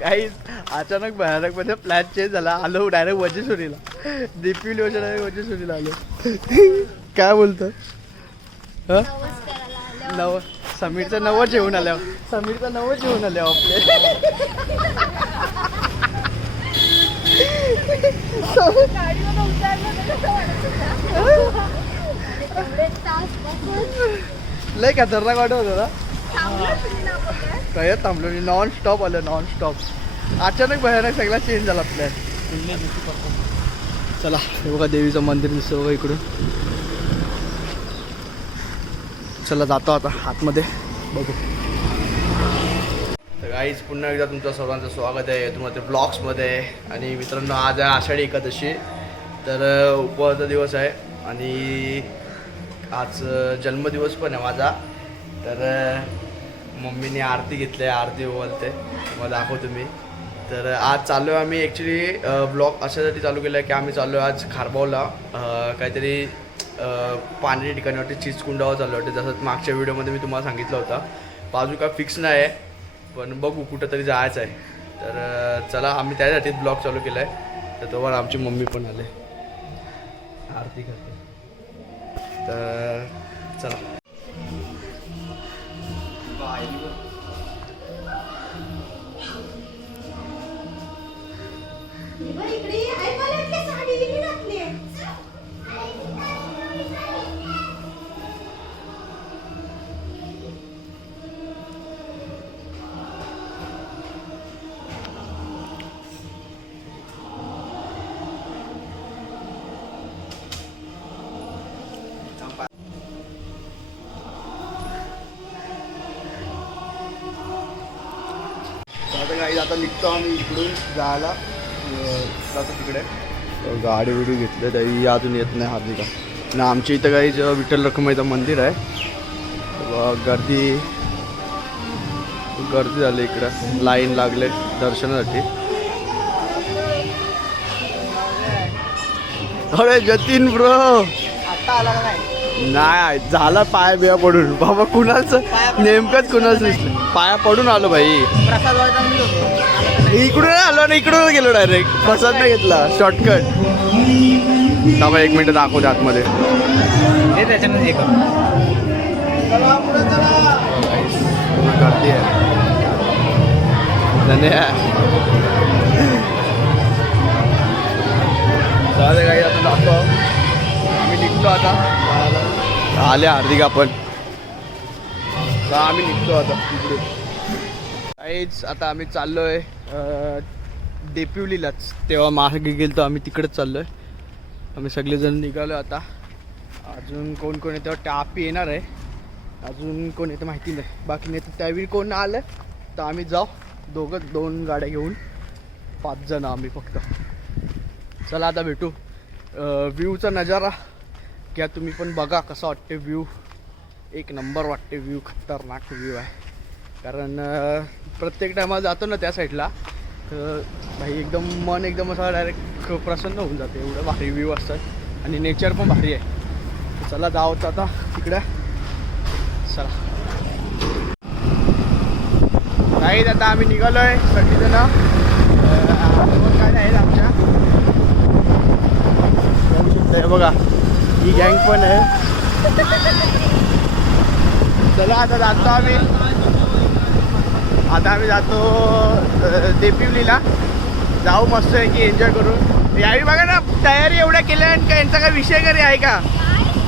काही अचानक भयानक मध्ये प्लॅन चेंज झाला. आलो डायरेक्ट वजेश्वरीला, दीपिवली वर्षा डायरेक्ट वजेश्वरीला आलो. काय बोलतो नव समीरचं नवं जेवून आल्यावर, समीरचं नवं जेवून आल्यावर लय खतरनाक वाटत होतं ना. काय थांबलो मी, नॉन स्टॉप आलं, नॉन स्टॉप. अचानक भयानक सगळा चेंज झाला प्लॅन. चला हे बघा देवीचं मंदिर दिसतं बघा इकडून. चला जातो आता आतमध्ये बघू. तर गाईज पुन्हा एकदा तुमचं सर्वांचं स्वागत आहे तुम्हाला ब्लॉग्समध्ये. आणि मित्रांनो आज आहे आषाढी एकादशी, तर उपवासाचा दिवस आहे आणि आज जन्मदिवस पण आहे माझा. तर मम्मीने आरती घेतली आहे, आरती बोलते मला दाखवतो मी. तर आज चाललो आहे आम्ही, ॲक्च्युली ब्लॉग अशासाठी चालू केलं आहे की आम्ही चाललो आहे आज खारबावला काहीतरी पाणी ठिकाणी चिचकुंडावर चाललो होते. जसं मागच्या व्हिडिओमध्ये मी तुम्हाला सांगितलं होतं. बाजू काय फिक्स नाही आहे पण बघू कुठं तरी जायचं आहे. तर चला आम्ही त्यासाठीच ब्लॉग चालू केला आहे. तर तोवर आमची मम्मी पण आले आरती करते. तर चला आता निघतो आम्ही इकडून जायला जातो तिकडे. गाडी बिडी घेतली तरी अजून येत नाही हार्दिका ना. आमच्या इथं काही विठ्ठल रखुमाईचं मंदिर आहे, गर्दी झाली इकडं, लाईन लागले दर्शनासाठी. अरे जतीन ब्रो आता आला का नाही? झाला पाया बिया पडून बाबा. कुणाचं नेमकंच कुणाच दिसलं, पाया पडून आलो भाई. इकडून आलो ना, इकडून गेलो डायरेक्ट, प्रसाद नाही घेतला, शॉर्टकट. बाबा 1 मिनिट दाखवते आतमध्ये. गर्दी आहे काही. आता जातो आम्ही, निघतो आता. आले हार्दिक आपण, आम्ही निघतो आता तिकडे. काहीच आता आम्ही चाललो आहे डेपिवलीलाच. तेव्हा मागे गेलो आम्ही, तिकडेच चाललो आहे आम्ही सगळेजण निघालो आता. अजून कोण कोण येतं, टापी येणार आहे, अजून कोण येतं माहिती नाही. बाकी नाही तर त्यावेळी कोण आलं तर आम्ही जाऊ दोघं, 2 गाड्या घेऊन 5 जण आम्ही फक्त. चला आता भेटू. व्ह्यूचा नजारा घ्या तुम्ही पण, बघा कसा वाटते व्ह्यू. 1 नंबर वाटते व्ह्यू, खतरनाक व्ह्यू आहे. कारण प्रत्येक टायमाला जातो ना त्या साईडला तर भाई एकदम मन एकदम असं डायरेक्ट प्रसन्न होऊन जाते. एवढं भारी व्ह्यू असतात आणि नेचर पण भारी आहे. चला जावं आता तिकडं. चला काहीच आता आम्ही निघालो आहे सगळीजण. काय आहेत आमच्या बघा, ही गँग पण आहे. चला आता जातो आम्ही. आता आम्ही जातो डेपिवलीला, जाऊ मस्त आहे की एन्जॉय करू. यावेळी बघा ना तयारी एवढ्या केल्या का, यांचा काय विषय घरी आहे का?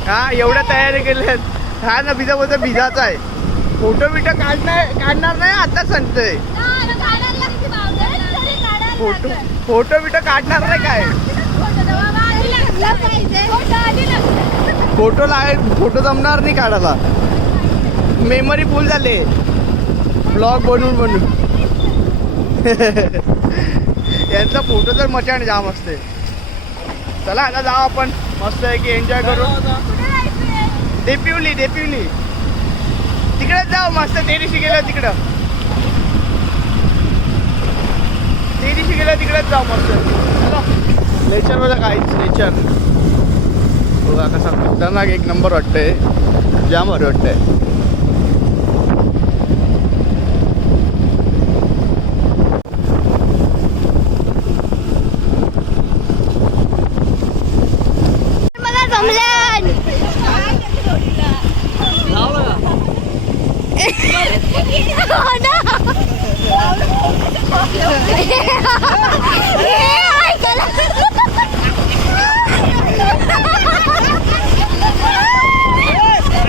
हा एवढ्या तयारी केल्यात. हा ना बिजा बोलतो बिजाचा आहे. फोटो बिटो काढणार नाही आता सांगतोय. फोटो बिटो काढणार नाही काय? फोटो जमणार नाही काढायला, मेमरी फुल झाले ब्लॉग बनवून. यांचा फोटो तर मचाण जाम असते. चला आता जाऊ आपण मस्त आहे की एन्जॉय करू. डेपिवली तिकडेच जाऊ मस्त. ते दिवशी गेलं तिकडं, तिकडेच जाऊ मस्त. चला नेचर बघा, काहीच नेचर बघा कसा खतरनाक 1 नंबर वाटतंय, जाम भारी वाटतंय.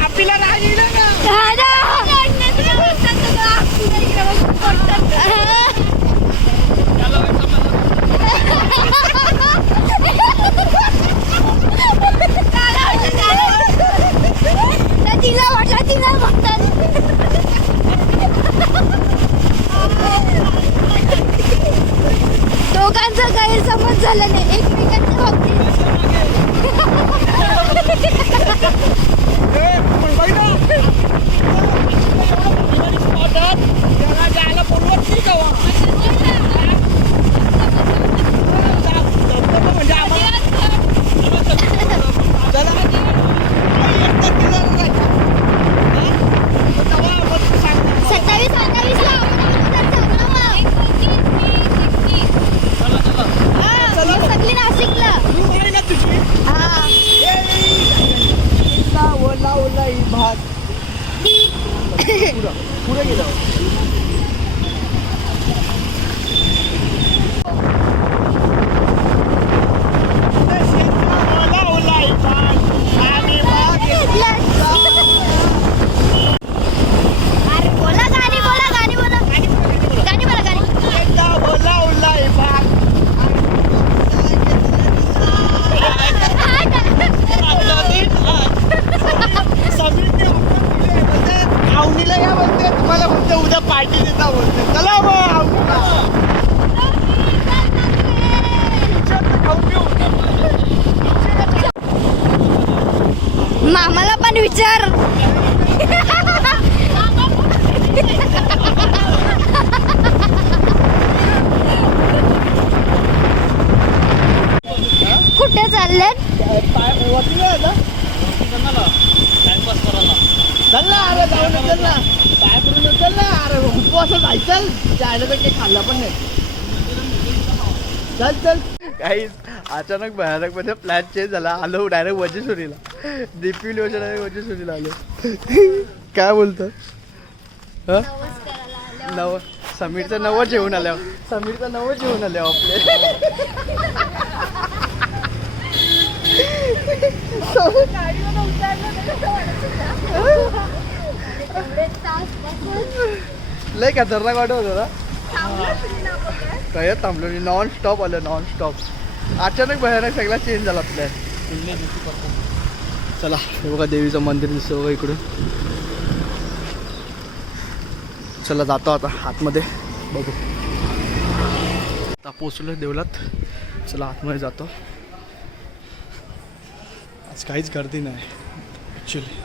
आपल्याला राग येईल ना. दोघांचा गैरसमज झाला नाही एकमेकांच्या सगळी नाशिकला ओला ओला ही भात पुढे गेलो. ओला ओला ही भात आणि अरे बोला गाणी बोला गाणी बोला गाणी बोला गाणी ओला ओला ही भात आवडीला या बोलते तुम्हाला बोलते उद्या पार्टी देता बोलते. चला मामाला पण विचार कुठे चालले चल ना अरे जाऊन चल ना काय करून चल ना अरे उपवास जायचं जायला तर काही खाल्लं पण नाही. चल चल काही अचानक भयानक मध्ये प्लॅन चेंज झाला. आलो डायरेक्ट वजेश्वरीला दीपी लोशन वजेश्वरीला आलो. काय बोलतो नव समीरचं नवं जेवण आलं समीरचं नवं जेवण आलं लय खतरनाक वाटत होतं ना. काय थांबलो नॉन स्टॉप आलं नॉन स्टॉप. अचानक भयानक सगळा चेंज झाला आपल्या. चला हे बघा देवीचं मंदिर दिसतं बघा इकडून. चला जातो आता आतमध्ये बघू. आता पोचलो देवलात. चला आतमध्ये जातो. आज काहीच गर्दी नाही ॲक्च्युली.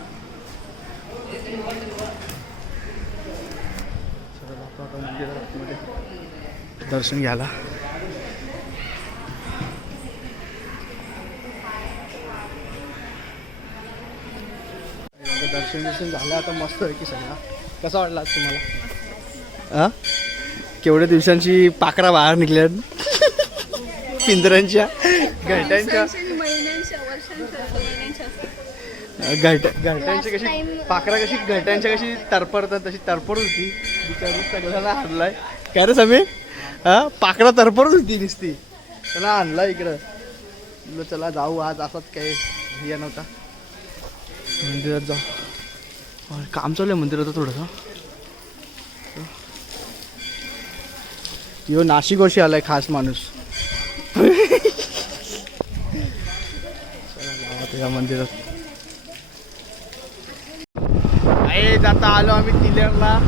चला जातो आता मंदिरात आतमध्ये दर्शन घ्यायला. दर्शन झालं आता मस्त आहे की सगळा. कसा वाटला तुम्हाला? हां केवढ्या दिवसांची पाखरा बाहेर निघल्या पिंजऱ्यांच्या घरट्यांच्या घरट्यांची कशी पाखरा कशी घरट्यांच्या कशी तरपडतात तशी तरपड होती. बिचारी सगळ्यांना आणलाय काय रे समीर. हां पाखरा तरपडत होती दिसती त्याला आणला इकडं. चला जाऊ आज असाच काही हे नव्हता. मंदिरात जाऊ. काम चालू आहे मंदिरात थोडंसं. यो नाशिक वर्षी आलाय खास माणूस. या मंदिरात जाता आलो आम्ही तिलेरला.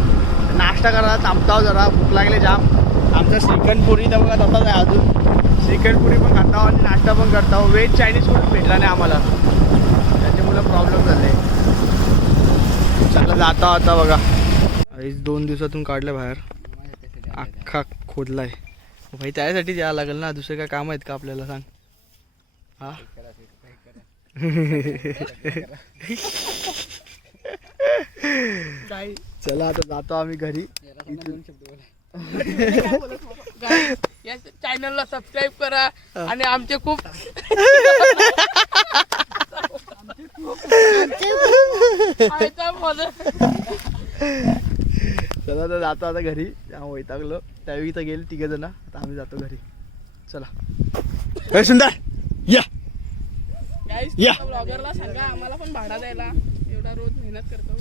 नाश्ता करायला थांबताव जरा भूक लागले जाम. आमचं श्रीखंडपुरी तर बघा तसाच आहे अजून. श्रीखंडपुरी पण खाताव आणि नाश्ता पण करताव. व्हेज चायनीज फूड भेटला नाही आम्हाला त्याच्यामुळे प्रॉब्लेम झाले. चला जाता आता बघा. 2 दिवसातून काढलं बाहेर. अख्खा खोदलाय भाई. त्यासाठी द्यावं लागेल ना. दुसरे काय काम आहेत का आपल्याला सांग. हा चला आता जातो आम्ही घरी. या चॅनलला सबस्क्राईब करा आणि आमचे खूप चला तर जातो आता घरी. त्यामुळे वैतागलो. त्यावेळी तर गेले 3 जण. आता आम्ही जातो घरी. चला. ए सुंदर या या. ब्लॉगरला सांगा आम्हाला पण भाडा द्यायला, एवढा रोज मेहनत करतो.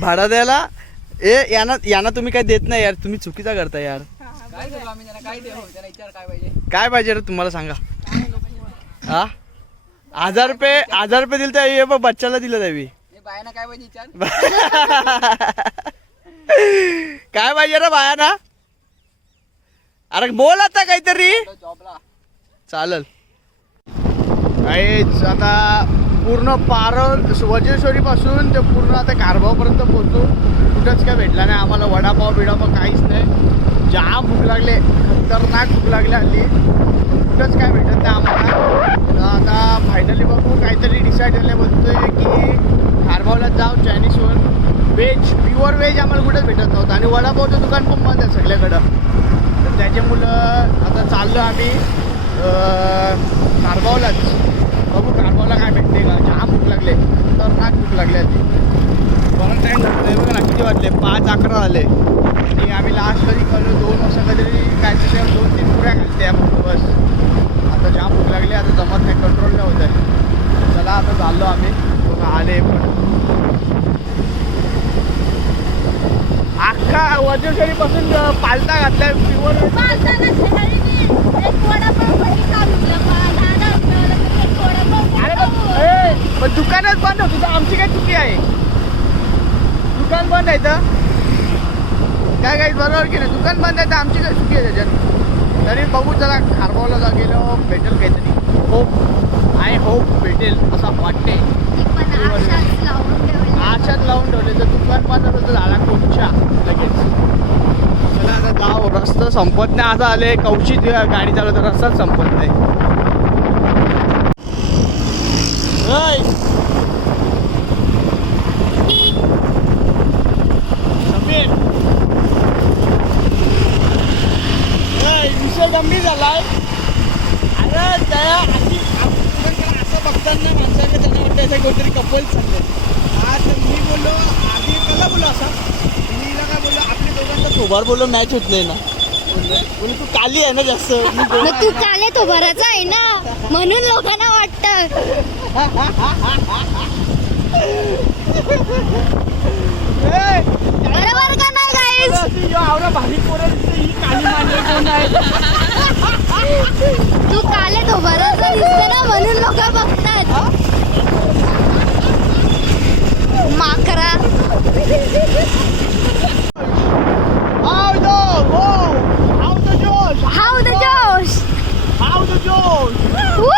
भाडा द्यायला यांना तुम्ही काय देत नाही यार. तुम्ही चुकीचा करता यार. काय करू आम्ही त्यांना? काय देऊ त्याला? विचार काय पाहिजे? काय पाहिजे रे तुम्हाला सांगा. हा 1000 रुपये दिले तर बघ बच्चाला दिलं त्यावेळी. बायांना काय पाहिजे विचार. काय पाहिजे रे बाया? अरे बोल आता काहीतरी. जॉबला चालेल. काहीच आता पूर्ण पारल वज्रेश्वरी पासून ते पूर्ण आता कारभावपर्यंत पोहोचू. कुठंच काय भेटला नाही आम्हाला. वडापाव बिडापाव काहीच नाही. जाम भूक लागले, खतरनाक भूक लागली हल्ली. कुठंच काय भेटत नाही आम्हाला. तर आता फायनली बघू काहीतरी डिसाईड झालं. बोलतोय की कारभावला जाऊ चायनीजवर. व्हेज प्युअर व्हेज आम्हाला कुठंच भेटत नव्हतं. आणि वडापावचं दुकान पण बंद आहे सगळ्याकडं. तर त्याच्यामुळं आता चाललो आम्ही कारभावलाच. बघू कारभावला काय भेटते का. जाम भूक लागले, खतरनाक भूक लागली आधी. बरं टाईम झालं बघा ना. किती वाजले? 5:11 झाले. आणि आम्ही लास्ट कधी कळलो 2 वाजता काहीतरी काय त्याच्यावर 2-3 पुऱ्या घालते फक्त बस. आता जाम भूक लागली. आता जमत नाही, कंट्रोल नाही होत आहे. चला आता चाललो आम्ही. बघा आले पण अख्खा वज्रेश्वरीपासून पालता घातलाय प्युअर. पण दुकानच बंद होती तर आमची काय चुकी आहे? दुकान बंद आहे तर काय काही बरोबर की नाही. दुकान बंद आहे तर आमची काय चुकी आहे त्याच्यात. तरी बघू चला कारभावला जा गेलो भेटेल काहीतरी. आय होप भेटेल असं वाटते. आशात लावून ठेवले तर दुकान बंद होतं झाला कोणच्या लगेच. चला आता जाऊ. रस्ता संपत नाही. आता आले कौशिक गाडी चालवतो. रस्ताच संपत नाही. विषय गंभीर झालाय. अरे त्या आधी असं बघताना माणसाने त्यांना वाटतं असं कोणतरी कपल सांगत. आज मी बोललो आधी त्याला बोललो असं. मीला काय बोललो आपल्या दोघांचा सोबार बोललो मॅच होत नाही ना. बोल तू काली आहे ना जास्त. तू काले तो भराचा आहे ना म्हणून लोकांना वाटतं. बरोबर का नाही गाईस? आवडा भारी पोरं दिसते ही काली मांडे कोण आहे. तू काले तो भराचा दिसते ना म्हणून लोक बघतात. माकरा. How the Josh? How the Josh? How the Josh? Woo!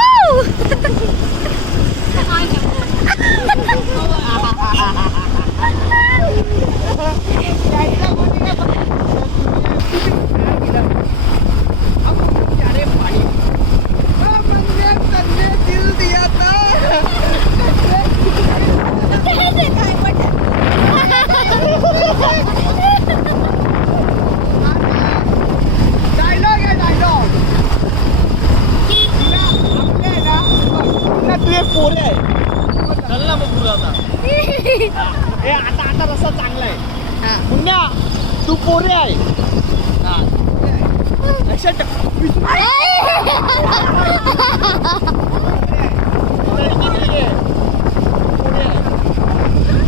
पोरे आहे. चल ना मग पुढं आता. आता रस्ता चांगला आहे. पुण्या तू पोरे आहे.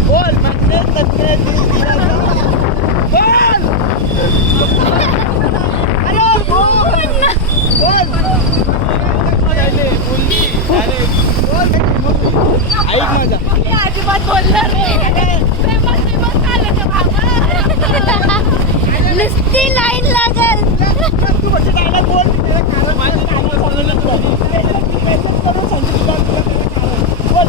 बोल म्हणजे तत्रे दिल दिला बोल. अरे बोल ऐक माझा. अजिबात बोलणार नाही. नुसती लाईन लागल. तू म्हणजे डायलॉग बोल. बोल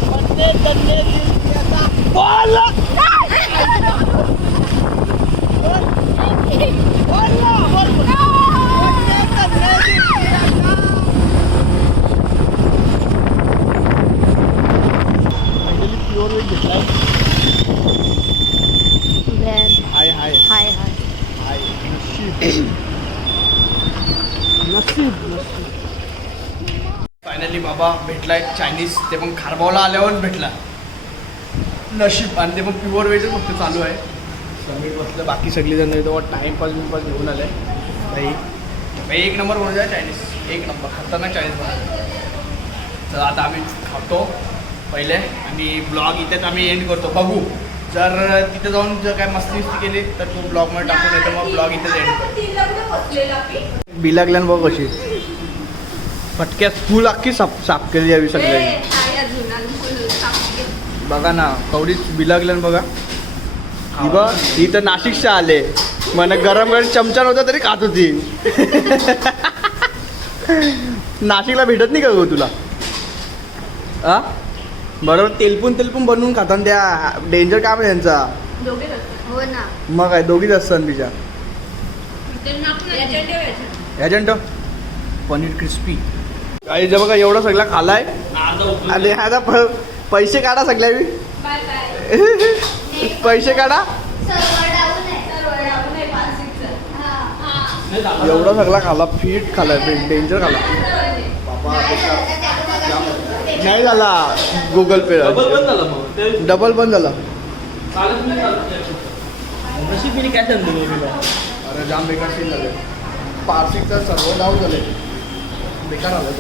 हाय हाय हाय हाय. हाय नशीब. फायनली बाबा भेटलाय चायनीज. ते पण खारबावला आल्यावर भेटला. नशीब. आणि ते पण प्युअर व्हेजच फक्त चालू आहे. समीर बसलं, बाकी सगळी जण येतो टाईमपास बिमपास घेऊन आले काही एक नंबर बनवून जाय चायनीज, एक नंबर खतरनाक चायनीज बनवतो. तर आता आम्ही खातो पहिले आणि ब्लॉग इथेच आम्ही एंड करतो. बघू जर तिथे जाऊन जर काय मस्ती केली तर तो ब्लॉगमध्ये टाकून येतो, मग ब्लॉग इथेच एंड करतो. बिलागल्यान बघ कशी फटक्यात फुल अख्खी साफ केली यावी सगळ्यांनी. बघा ना कवडीच बिलागल्यान बघा. ही बघ ही तर नाशिकच्या आले मला गरम गरम चमचा नव्हता तरी खात होती. नाशिकला भेटत नाही का गो तुला? आ बरोबर तेलपून बनवून खातात त्या. डेंजर काम आहे त्यांचा. हो ना. मग काय दोघीच असतात तिच्या. एजंट पनीर क्रिस्पी काही जे बघा एवढा सगळा खालाय आणि आता पैसे काढा सगळ्या. पैसे काढा. एवढा सगळा खाला फिट खालाय डेंजर खाला. नाही झाला गुगल पे डबल बंद झाला. अरे जाम बेकार सीन झाले. पार्सिकचं सर्व डाऊन झाले बेकार आलं.